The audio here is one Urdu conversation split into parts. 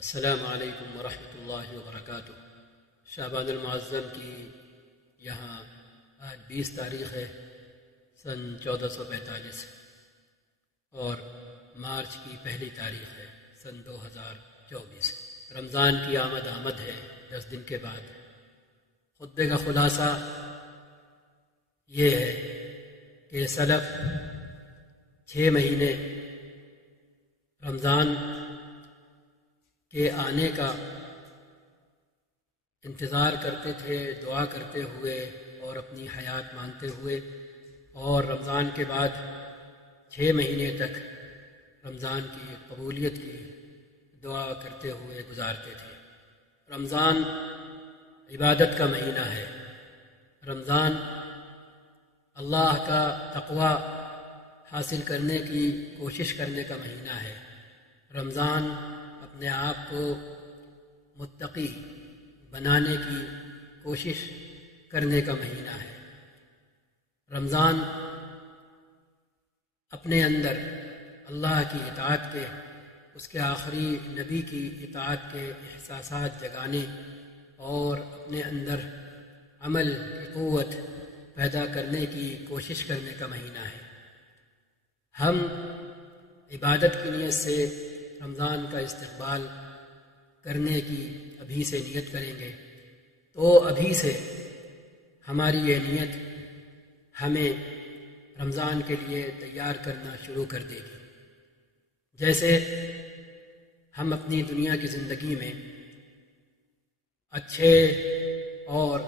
السلام علیکم ورحمۃ اللہ وبرکاتہ۔ شعبان المعظم کی یہاں آج 20 تاریخ ہے سن 1445 اور مارچ کی پہلی تاریخ ہے سن 2024۔ رمضان کی آمد ہے 10 دن کے بعد۔ خطبے کا خلاصہ یہ ہے کہ سلف 6 مہینے رمضان کے آنے کا انتظار کرتے تھے، دعا کرتے ہوئے اور اپنی حیات مانتے ہوئے، اور رمضان کے بعد 6 مہینے تک رمضان کی قبولیت کی دعا کرتے ہوئے گزارتے تھے۔ رمضان عبادت کا مہینہ ہے۔ رمضان اللہ کا تقوی حاصل کرنے کی کوشش کرنے کا مہینہ ہے۔ رمضان اپنے آپ کو متقی بنانے کی کوشش کرنے کا مہینہ ہے۔ رمضان اپنے اندر اللہ کی اطاعت کے، اس کے آخری نبی کی اطاعت کے احساسات جگانے اور اپنے اندر عمل کی قوت پیدا کرنے کی کوشش کرنے کا مہینہ ہے۔ ہم عبادت کی نیت سے رمضان کا استقبال کرنے کی ابھی سے نیت کریں گے تو ابھی سے ہماری یہ نیت ہمیں رمضان کے لیے تیار کرنا شروع کر دے گی۔ جیسے ہم اپنی دنیا کی زندگی میں اچھے اور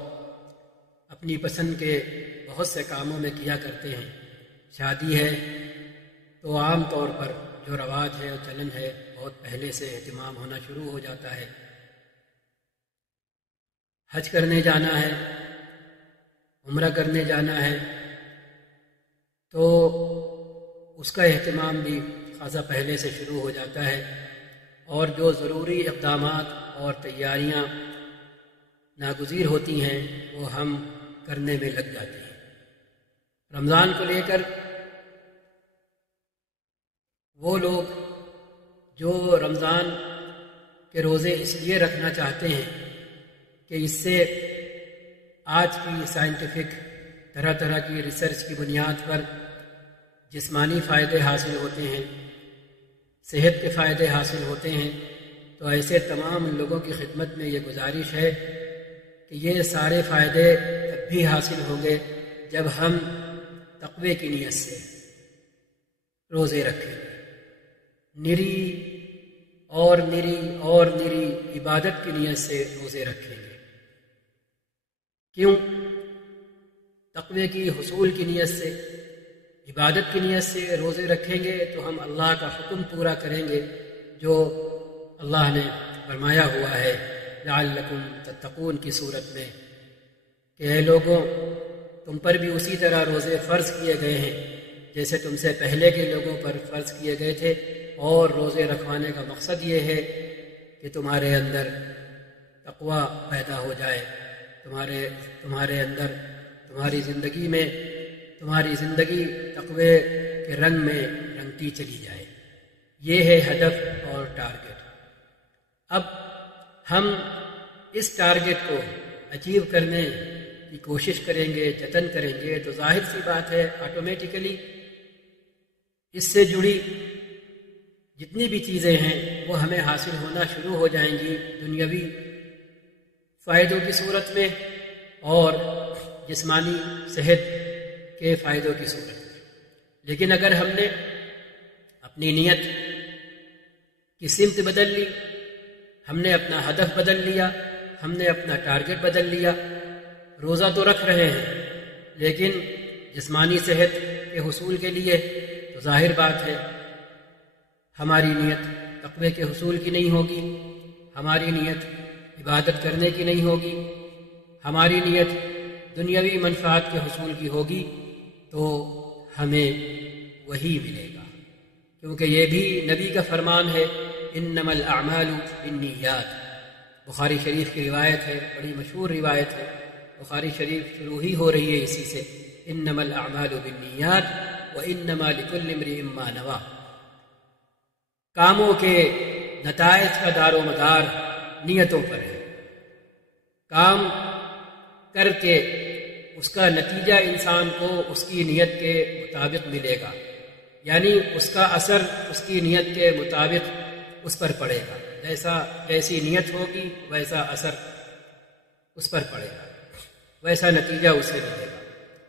اپنی پسند کے بہت سے کاموں میں کیا کرتے ہیں۔ شادی ہے تو عام طور پر جو رواج ہے اور چلن ہے بہت پہلے سے اہتمام ہونا شروع ہو جاتا ہے۔ حج کرنے جانا ہے، عمرہ کرنے جانا ہے تو اس کا اہتمام بھی خاصا پہلے سے شروع ہو جاتا ہے، اور جو ضروری اقدامات اور تیاریاں ناگزیر ہوتی ہیں وہ ہم کرنے میں لگ جاتے ہیں۔ رمضان کو لے کر وہ لوگ جو رمضان کے روزے اس لیے رکھنا چاہتے ہیں کہ اس سے آج کی سائنٹیفک طرح طرح کی ریسرچ کی بنیاد پر جسمانی فائدے حاصل ہوتے ہیں، صحت کے فائدے حاصل ہوتے ہیں، تو ایسے تمام لوگوں کی خدمت میں یہ گزارش ہے کہ یہ سارے فائدے تب بھی حاصل ہوں گے جب ہم تقوی کی نیت سے روزے رکھیں گے، نری اور نری عبادت کی نیت سے روزے رکھیں گے۔ کیوں؟ تقوی کی حصول کی نیت سے، عبادت کی نیت سے روزے رکھیں گے تو ہم اللہ کا حکم پورا کریں گے جو اللہ نے فرمایا ہوا ہے لعلکم تتقون کی صورت میں کہ اے لوگوں، تم پر بھی اسی طرح روزے فرض کیے گئے ہیں جیسے تم سے پہلے کے لوگوں پر فرض کیے گئے تھے، اور روزے رکھوانے کا مقصد یہ ہے کہ تمہارے اندر تقوی پیدا ہو جائے، تمہارے اندر تمہاری زندگی تقوی کے رنگ میں رنگتی چلی جائے۔ یہ ہے ہدف اور ٹارگٹ۔ اب ہم اس ٹارگٹ کو اچیو کرنے کی کوشش کریں گے، جتن کریں گے، تو ظاہر سی بات ہے آٹومیٹیکلی اس سے جڑی جتنی بھی چیزیں ہیں وہ ہمیں حاصل ہونا شروع ہو جائیں گی، دنیاوی فائدوں کی صورت میں اور جسمانی صحت کے فائدوں کی صورت میں۔ لیکن اگر ہم نے اپنی نیت کی سمت بدل لی، ہم نے اپنا ہدف بدل لیا، ہم نے اپنا ٹارگٹ بدل لیا، روزہ تو رکھ رہے ہیں لیکن جسمانی صحت کے حصول کے لیے، تو ظاہر بات ہے ہماری نیت تقوی کے حصول کی نہیں ہوگی، ہماری نیت عبادت کرنے کی نہیں ہوگی، ہماری نیت دنیاوی منفعات کے حصول کی ہوگی، تو ہمیں وہی ملے گا، کیونکہ یہ بھی نبی کا فرمان ہے انما الاعمال بالنیات۔ بخاری شریف کی روایت ہے، بڑی مشہور روایت ہے، بخاری شریف شروع ہی ہو رہی ہے اسی سے، انما الاعمال بالنیات وانما لکل امرئ ما نوی۔ کاموں کے نتائج کا دار و مدار نیتوں پر ہے۔ کام کر کے اس کا نتیجہ انسان کو اس کی نیت کے مطابق ملے گا، یعنی اس کا اثر اس کی نیت کے مطابق اس پر پڑے گا، جیسی نیت ہوگی ویسا اثر اس پر پڑے گا، ویسا نتیجہ اسے ملے گا۔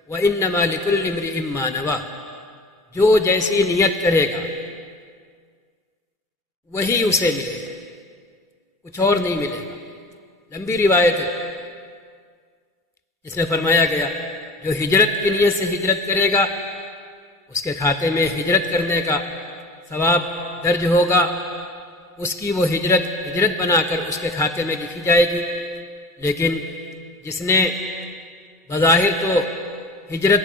وَإِنَّمَا لِكُلِّ امْرِئٍ مَّا نَوَىٰ، جو جیسی نیت کرے گا وہی اسے ملے گا، کچھ اور نہیں ملے گا۔ لمبی روایت ہے جس میں فرمایا گیا جو ہجرت کی نیت سے ہجرت کرے گا اس کے کھاتے میں ہجرت کرنے کا ثواب درج ہوگا، اس کی وہ ہجرت بنا کر اس کے کھاتے میں لکھی جائے گی۔ لیکن جس نے بظاہر تو ہجرت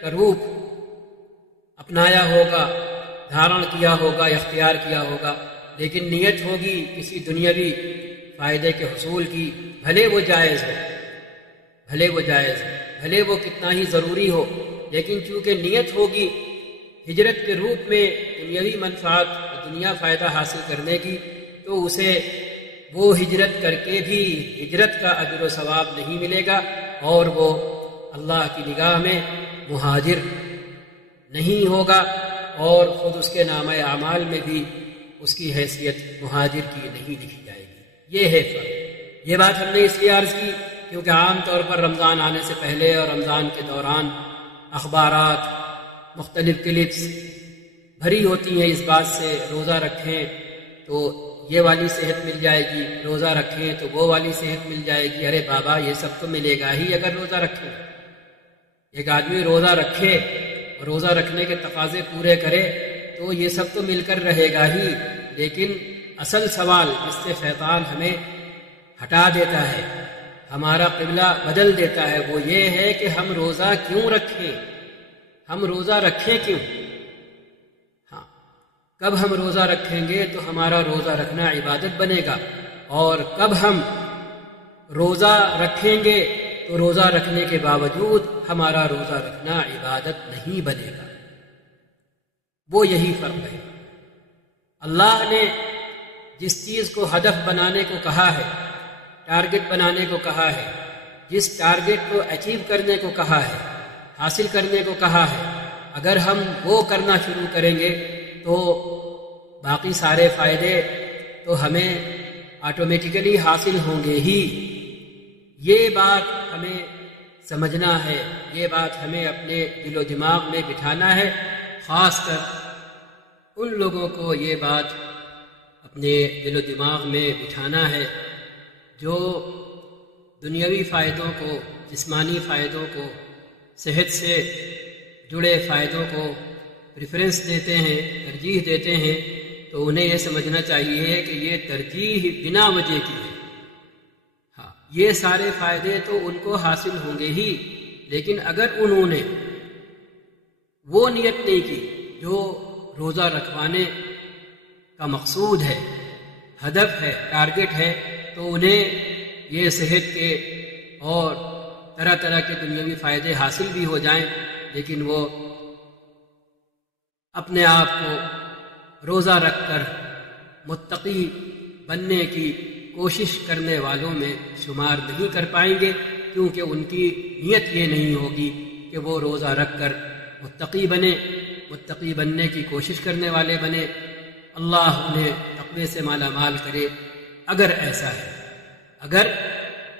کا روپ اپنایا ہوگا، دھارن کیا ہوگا، اختیار کیا ہوگا، لیکن نیت ہوگی کسی دنیاوی فائدے کے حصول کی، بھلے وہ جائز ہو، بھلے وہ کتنا ہی ضروری ہو، لیکن چونکہ نیت ہوگی ہجرت کے روپ میں دنیاوی منفعت، دنیا فائدہ حاصل کرنے کی، تو اسے وہ ہجرت کر کے بھی ہجرت کا اجر و ثواب نہیں ملے گا، اور وہ اللہ کی نگاہ میں مہاجر نہیں ہوگا، اور خود اس کے نامہ اعمال میں بھی اس کی حیثیت مہاجر کی نہیں لکھی جائے گی۔ یہ ہے فرق۔ یہ بات ہم نے اس لیے عرض کی کیونکہ عام طور پر رمضان آنے سے پہلے اور رمضان کے دوران اخبارات، مختلف کلپس بھری ہوتی ہیں اس بات سے روزہ رکھیں تو یہ والی صحت مل جائے گی، روزہ رکھیں تو وہ والی صحت مل جائے گی۔ ارے بابا، یہ سب تو ملے گا ہی اگر روزہ رکھیں۔ ایک آدمی روزہ رکھے اور روزہ رکھنے کے تقاضے پورے کرے تو یہ سب تو مل کر رہے گا ہی، لیکن اصل سوال جس سے شیطان ہمیں ہٹا دیتا ہے، ہمارا قبلہ بدل دیتا ہے، وہ یہ ہے کہ ہم روزہ کیوں رکھیں، ہم روزہ رکھیں کیوں؟ ہاں، کب ہم روزہ رکھیں گے تو ہمارا روزہ رکھنا عبادت بنے گا، اور کب ہم روزہ رکھیں گے تو روزہ رکھنے کے باوجود ہمارا روزہ رکھنا عبادت نہیں بنے گا۔ وہ یہی فرق ہے۔ اللہ نے جس چیز کو ہدف بنانے کو کہا ہے، ٹارگٹ بنانے کو کہا ہے، جس ٹارگٹ کو اچیو کرنے کو کہا ہے، حاصل کرنے کو کہا ہے، اگر ہم وہ کرنا شروع کریں گے تو باقی سارے فائدے تو ہمیں آٹومیٹیکلی حاصل ہوں گے ہی۔ یہ بات ہمیں سمجھنا ہے، یہ بات ہمیں اپنے دل و دماغ میں بٹھانا ہے، خاص کر ان لوگوں کو یہ بات اپنے دل و دماغ میں بٹھانا ہے جو دنیاوی فائدوں کو، جسمانی فائدوں کو، صحت سے جڑے فائدوں کو پریفرنس دیتے ہیں، ترجیح دیتے ہیں، تو انہیں یہ سمجھنا چاہیے کہ یہ ترجیح بنا وجہ کی ہے۔ ہاں، یہ سارے فائدے تو ان کو حاصل ہوں گے ہی، لیکن اگر انہوں نے وہ نیت نہیں کی جو روزہ رکھوانے کا مقصود ہے، ہدف ہے، ٹارگٹ ہے، تو انہیں یہ صحت کے اور طرح طرح کے دنیاوی فائدے حاصل بھی ہو جائیں، لیکن وہ اپنے آپ کو روزہ رکھ کر متقی بننے کی کوشش کرنے والوں میں شمار نہیں کر پائیں گے، کیونکہ ان کی نیت یہ نہیں ہوگی کہ وہ روزہ رکھ کر متقی بننے کی کوشش کرنے والے بنے۔ اللہ انہیں تقوی سے مالا مال کرے اگر ایسا ہے۔ اگر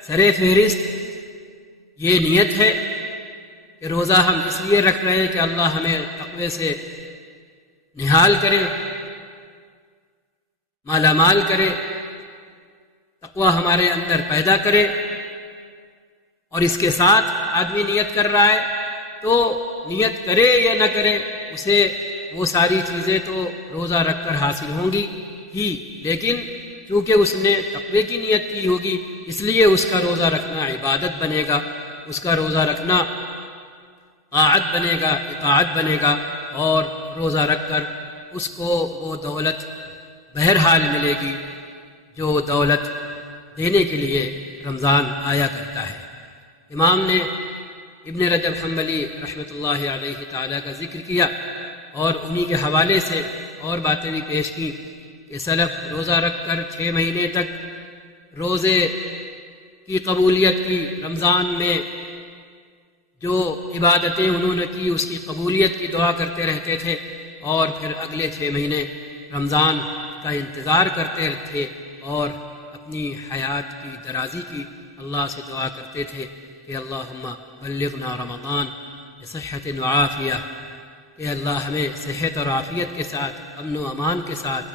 سر فہرست یہ نیت ہے کہ روزہ ہم اس لیے رکھ رہے ہیں کہ اللہ ہمیں تقوی سے نہال کرے، مالا مال کرے، تقوی ہمارے اندر پیدا کرے، اور اس کے ساتھ آدمی نیت کر رہا ہے، تو نیت کرے یا نہ کرے اسے وہ ساری چیزیں تو روزہ رکھ کر حاصل ہوں گی ہی، لیکن چونکہ اس نے تقوی کی نیت کی ہوگی اس لیے اس کا روزہ رکھنا عبادت بنے گا، اس کا روزہ رکھنا طاعت بنے گا، اطاعت بنے گا، اور روزہ رکھ کر اس کو وہ دولت بہرحال ملے گی جو دولت دینے کے لیے رمضان آیا کرتا ہے۔ امام نے ابن رجب حنبلی رحمۃ اللہ علیہ تعالیٰ کا ذکر کیا اور انہی کے حوالے سے اور باتیں بھی پیش کی کہ سلف روزہ رکھ کر 6 مہینے تک روزے کی قبولیت کی، رمضان میں جو عبادتیں انہوں نے کی اس کی قبولیت کی دعا کرتے رہتے تھے، اور پھر اگلے 6 مہینے رمضان کا انتظار کرتے تھے اور اپنی حیات کی درازی کی اللہ سے دعا کرتے تھے کہ اللہم بلغنا رمضان بصحت و عافیہ، کہ اللہ ہمیں صحت اور عافیت کے ساتھ، امن و امان کے ساتھ،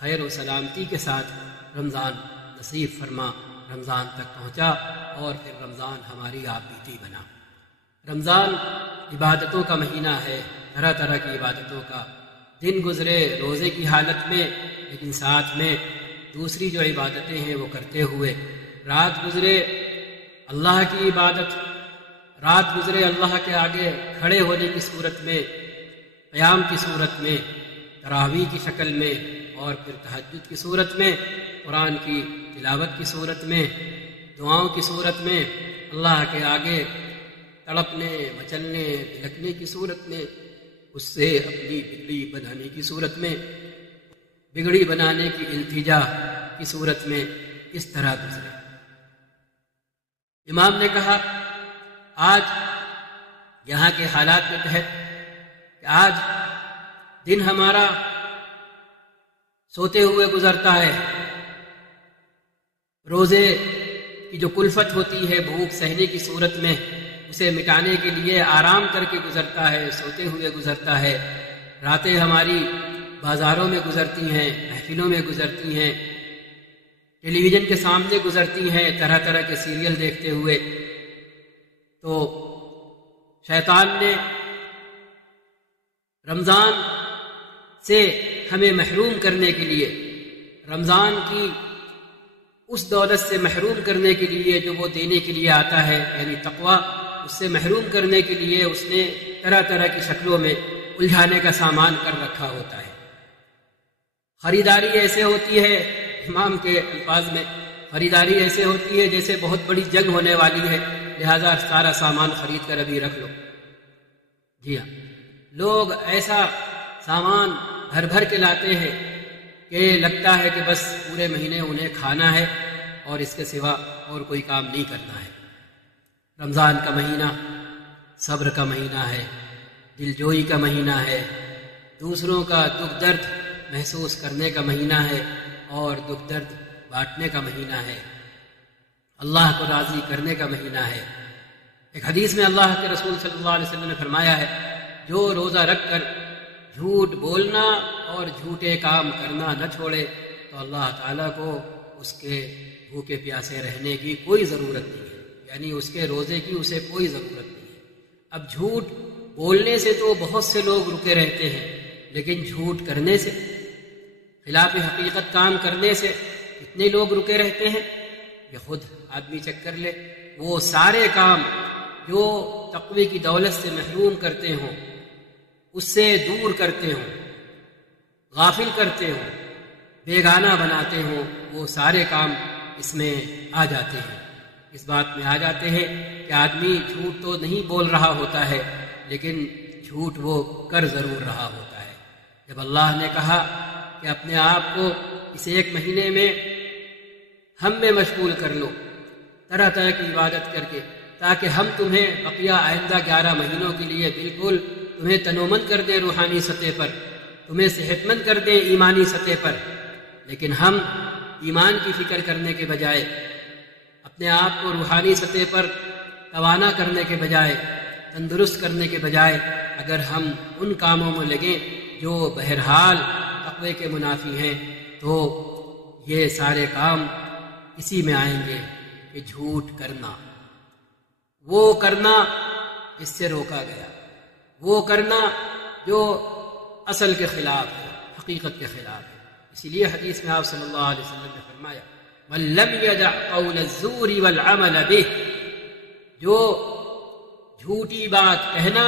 خیر و سلامتی کے ساتھ رمضان نصیب فرما، رمضان تک پہنچا اور پھر رمضان ہماری آپ بیتی بنا۔ رمضان عبادتوں کا مہینہ ہے، طرح طرح کی عبادتوں کا۔ دن گزرے روزے کی حالت میں، لیکن ساتھ میں دوسری جو عبادتیں ہیں وہ کرتے ہوئے، رات گزرے اللہ کی عبادت، رات گزرے اللہ کے آگے کھڑے ہونے کی صورت میں، قیام کی صورت میں، تراویح کی شکل میں، اور پھر تہجد کی صورت میں، قرآن کی تلاوت کی صورت میں، دعاؤں کی صورت میں، اللہ کے آگے تڑپنے، مچلنے، بھلکنے کی صورت میں، اس سے اپنی بگڑی بنانے کی صورت میں، بگڑی بنانے کی التجا کی صورت میں، اس طرح گزرے۔ امام نے کہا آج یہاں کے حالات کے تحت کہ آج دن ہمارا سوتے ہوئے گزرتا ہے، روزے کی جو کلفت ہوتی ہے بھوک سہنے کی صورت میں اسے مٹانے کے لیے آرام کر کے گزرتا ہے، سوتے ہوئے گزرتا ہے، راتیں ہماری بازاروں میں گزرتی ہیں، محفلوں میں گزرتی ہیں، ٹیلی ویژن کے سامنے گزرتی ہیں، طرح طرح کے سیریل دیکھتے ہوئے۔ تو شیطان نے رمضان سے ہمیں محروم کرنے کے لیے، رمضان کی اس دولت سے محروم کرنے کے لیے جو وہ دینے کے لیے آتا ہے، یعنی تقویٰ، اس سے محروم کرنے کے لیے اس نے طرح طرح کی شکلوں میں الجھانے کا سامان کر رکھا ہوتا ہے۔ خریداری ایسے ہوتی ہے، امام کے الفاظ میں، خریداری ایسے ہوتی ہے جیسے بہت بڑی جنگ ہونے والی ہے، لہذا سارا سامان خرید کر ابھی رکھ لو۔ جی ہاں، لوگ ایسا سامان بھر بھر کے لاتے ہیں کہ لگتا ہے کہ بس پورے مہینے انہیں کھانا ہے اور اس کے سوا اور کوئی کام نہیں کرنا ہے۔ رمضان کا مہینہ صبر کا مہینہ ہے، دل جوئی کا مہینہ ہے، دوسروں کا دکھ درد محسوس کرنے کا مہینہ ہے اور دکھ درد بانٹنے کا مہینہ ہے، اللہ کو راضی کرنے کا مہینہ ہے۔ ایک حدیث میں اللہ کے رسول صلی اللہ علیہ وسلم نے فرمایا ہے، جو روزہ رکھ کر جھوٹ بولنا اور جھوٹے کام کرنا نہ چھوڑے تو اللہ تعالیٰ کو اس کے بھوکے پیاسے رہنے کی کوئی ضرورت نہیں ہے، یعنی اس کے روزے کی اسے کوئی ضرورت نہیں ہے۔ اب جھوٹ بولنے سے تو بہت سے لوگ رکے رہتے ہیں، لیکن جھوٹ کرنے سے، خلاف حقیقت کام کرنے سے اتنے لوگ رکے رہتے ہیں کہ خود آدمی چیک کر لے، وہ سارے کام جو تقوی کی دولت سے محروم کرتے ہوں، اس سے دور کرتے ہوں، غافل کرتے ہوں، بیگانہ بناتے ہوں، وہ سارے کام اس میں آ جاتے ہیں، اس بات میں آ جاتے ہیں کہ آدمی جھوٹ تو نہیں بول رہا ہوتا ہے لیکن جھوٹ وہ کر ضرور رہا ہوتا ہے۔ جب اللہ نے کہا کہ اپنے آپ کو اس ایک مہینے میں ہم میں مشغول کر لو، طرح طرح کی عبادت کر کے، تاکہ ہم تمہیں بقیہ آئندہ 11 مہینوں کے لیے بالکل تمہیں تنومند کر دیں روحانی سطح پر، تمہیں صحت مند کر دیں ایمانی سطح پر، لیکن ہم ایمان کی فکر کرنے کے بجائے، اپنے آپ کو روحانی سطح پر توانا کرنے کے بجائے، تندرست کرنے کے بجائے، اگر ہم ان کاموں میں لگیں جو بہرحال تقوی کے منافی ہیں، تو یہ سارے کام اسی میں آئیں گے کہ جھوٹ کرنا، وہ کرنا جس سے روکا گیا، وہ کرنا جو اصل کے خلاف ہے، حقیقت کے خلاف ہے۔ اسی لیے حدیث میں آپ صلی اللہ علیہ وسلم نے فرمایا من لم يدع قول الزور والعمل به، جو جھوٹی بات کہنا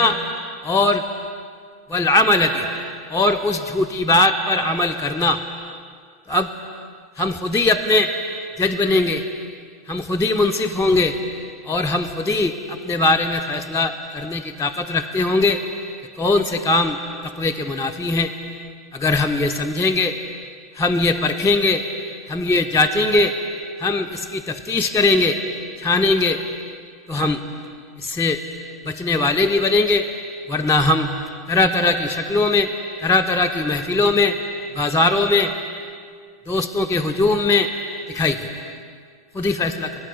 اور والعمل به، اور اس جھوٹی بات پر عمل کرنا، تو اب ہم خود ہی اپنے جج بنیں گے، ہم خود ہی منصف ہوں گے، اور ہم خود ہی اپنے بارے میں فیصلہ کرنے کی طاقت رکھتے ہوں گے کہ کون سے کام تقوی کے منافی ہیں۔ اگر ہم یہ سمجھیں گے ہم یہ پرکھیں گے، ہم یہ جانچیں گے، ہم اس کی تفتیش کریں گے، چھانیں گے، تو ہم اس سے بچنے والے بھی بنیں گے، ورنہ ہم طرح طرح کی شکلوں میں، طرح طرح کی محفلوں میں، بازاروں میں، دوستوں کے ہجوم میں دکھائی دیں گے۔ خود ہی فیصلہ کریں۔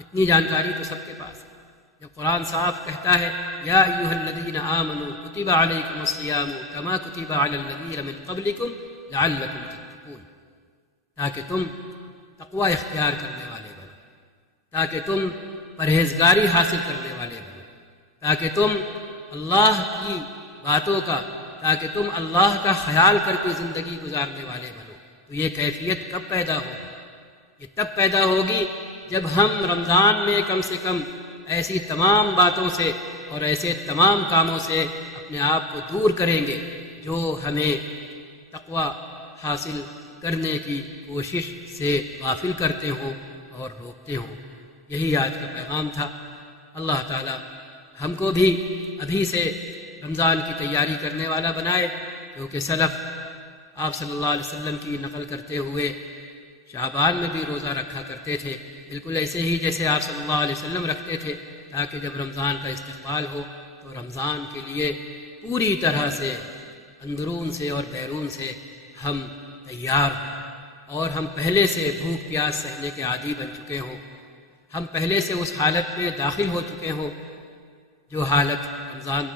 اتنی جانکاری تو سب کے پاس ہے۔ جب قرآن صاف کہتا ہے یا ایھا الذین آمنوا کتب علیکم الصیام کما کتب علی الذین من قبلکم لعلکم تتقون، تاکہ تم تقوی اختیار کرنے والے بنو، تاکہ تم پرہیزگاری حاصل کرنے والے بنو، تاکہ تم اللہ کی باتوں کا، تاکہ تم اللہ کا خیال کر کے زندگی گزارنے والے بنو۔ تو یہ کیفیت کب پیدا ہوگی؟ یہ تب پیدا ہوگی جب ہم رمضان میں کم سے کم ایسی تمام باتوں سے اور ایسے تمام کاموں سے اپنے آپ کو دور کریں گے جو ہمیں تقوی حاصل کرنے کی کوشش سے غافل کرتے ہوں اور روکتے ہوں۔ یہی آج کا پیغام تھا۔ اللہ تعالی ہم کو بھی ابھی سے رمضان کی تیاری کرنے والا بنائے، کیونکہ سلف آپ صلی اللہ علیہ وسلم کی نقل کرتے ہوئے شعبان میں بھی روزہ رکھا کرتے تھے، بالکل ایسے ہی جیسے آپ صلی اللہ علیہ وسلم رکھتے تھے، تاکہ جب رمضان کا استقبال ہو تو رمضان کے لیے پوری طرح سے اندرون سے اور بیرون سے ہم تیار ہوں، اور ہم پہلے سے بھوک پیاس سہنے کے عادی بن چکے ہوں، ہم پہلے سے اس حالت میں داخل ہو چکے ہوں جو حالت رمضان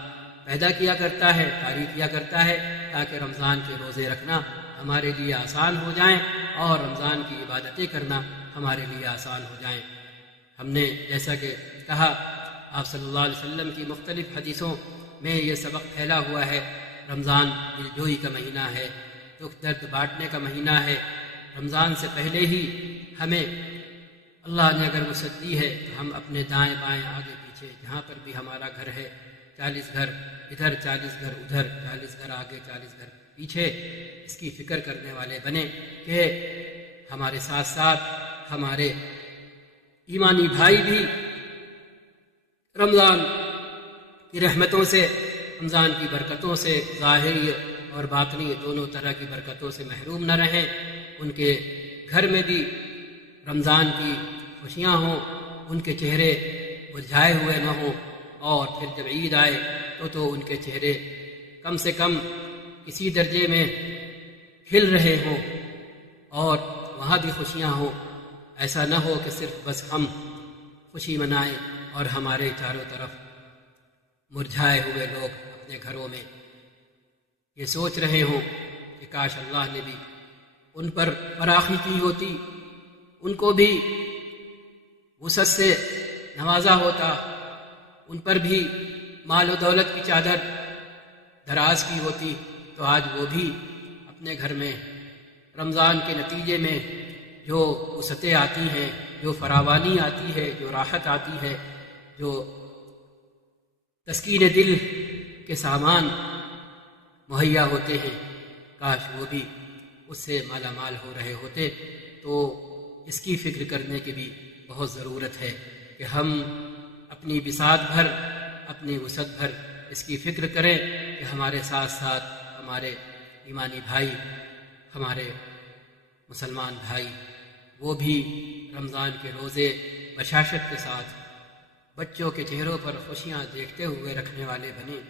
پیدا کیا کرتا ہے، طاری کیا کرتا ہے، تاکہ رمضان کے روزے رکھنا ہمارے لیے آسان ہو جائیں اور رمضان کی عبادتیں کرنا ہمارے لیے آسان ہو جائیں۔ ہم نے جیسا کہ کہا آپ صلی اللہ علیہ وسلم کی مختلف حدیثوں میں یہ سبق پھیلا ہوا ہے، رمضان دلجوئی کا مہینہ ہے، دکھ درد بانٹنے کا مہینہ ہے۔ رمضان سے پہلے ہی ہمیں اللہ نے اگر وسعت دی ہے تو ہم اپنے دائیں بائیں آگے پیچھے جہاں پر بھی ہمارا گھر ہے، 40 گھر ادھر 40 گھر ادھر، 40 گھر آگے 40 گھر پیچھے، اس کی فکر کرنے والے بنے کہ ہمارے ساتھ ساتھ ہمارے ایمانی بھائی بھی رمضان کی رحمتوں سے، رمضان کی برکتوں سے، ظاہری اور باطنی دونوں طرح کی برکتوں سے محروم نہ رہیں، ان کے گھر میں بھی رمضان کی خوشیاں ہوں، ان کے چہرے مرجھائے ہوئے نہ ہوں، اور پھر جب عید آئے تو ان کے چہرے کم سے کم کسی درجے میں کھل رہے ہوں اور وہاں بھی خوشیاں ہوں۔ ایسا نہ ہو کہ صرف بس ہم خوشی منائیں اور ہمارے چاروں طرف مرجھائے ہوئے لوگ اپنے گھروں میں یہ سوچ رہے ہوں کہ کاش اللہ نے بھی ان پر فراخی کی ہوتی، ان کو بھی وسعت سے نوازا ہوتا، ان پر بھی مال و دولت کی چادر دراز کی ہوتی، تو آج وہ بھی اپنے گھر میں رمضان کے نتیجے میں جو وسعتیں آتی ہیں، جو فراوانی آتی ہے، جو راحت آتی ہے، جو تسکین دل کے سامان مہیا ہوتے ہیں، کاش وہ بھی اس سے مالا مال ہو رہے ہوتے۔ تو اس کی فکر کرنے کی بھی بہت ضرورت ہے کہ ہم اپنی بساط بھر، اپنی وسعت بھر اس کی فکر کریں کہ ہمارے ساتھ ساتھ ہمارے ایمانی بھائی، ہمارے مسلمان بھائی، وہ بھی رمضان کے روزے بشاشت کے ساتھ بچوں کے چہروں پر خوشیاں دیکھتے ہوئے رکھنے والے بنیں،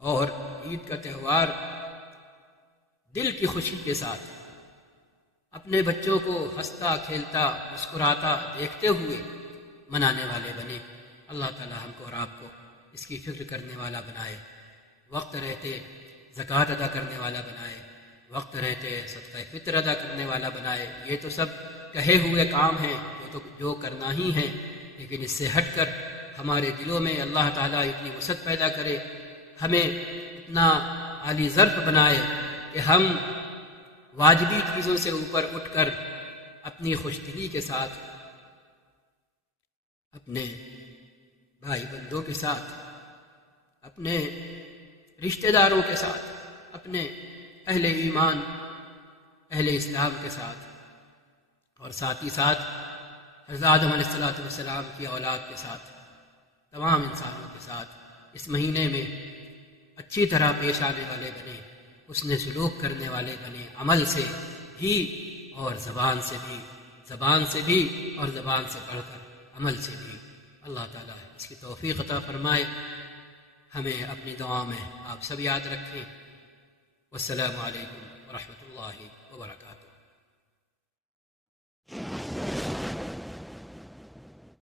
اور عید کا تہوار دل کی خوشی کے ساتھ اپنے بچوں کو ہنستا کھیلتا مسکراتا دیکھتے ہوئے منانے والے بنیں۔ اللہ تعالی ہم کو اور آپ کو اس کی فکر کرنے والا بنائے، وقت رہتے زکوٰۃ ادا کرنے والا بنائے، وقت رہتے صدقہ فطر ادا کرنے والا بنائے۔ یہ تو سب کہے ہوئے کام ہیں جو کرنا ہی ہیں، لیکن اس سے ہٹ کر ہمارے دلوں میں اللہ تعالیٰ اتنی وسعت پیدا کرے، ہمیں اتنا عالی ظرف بنائے کہ ہم واجبی چیزوں سے اوپر اٹھ کر اپنی خوش دلی کے ساتھ، اپنے بھائی بندوں کے ساتھ، اپنے رشتہ داروں کے ساتھ، اپنے اہل ایمان اہل اسلام کے ساتھ، اور ساتھ ہی ساتھ حضرت آدم علیہ السلام کی اولاد کے ساتھ، تمام انسانوں کے ساتھ اس مہینے میں اچھی طرح پیش آنے والے بنے، حسن سلوک کرنے والے بنے، عمل سے بھی اور زبان سے بھی، زبان سے بھی اور زبان سے پڑھ کر عمل سے بھی۔ اللہ تعالیٰ اس کی توفیق عطا فرمائے، ہمیں اپنی دعا میں آپ سب یاد رکھیں۔ والسلام علیکم ورحمۃ اللہ وبرکاتہ۔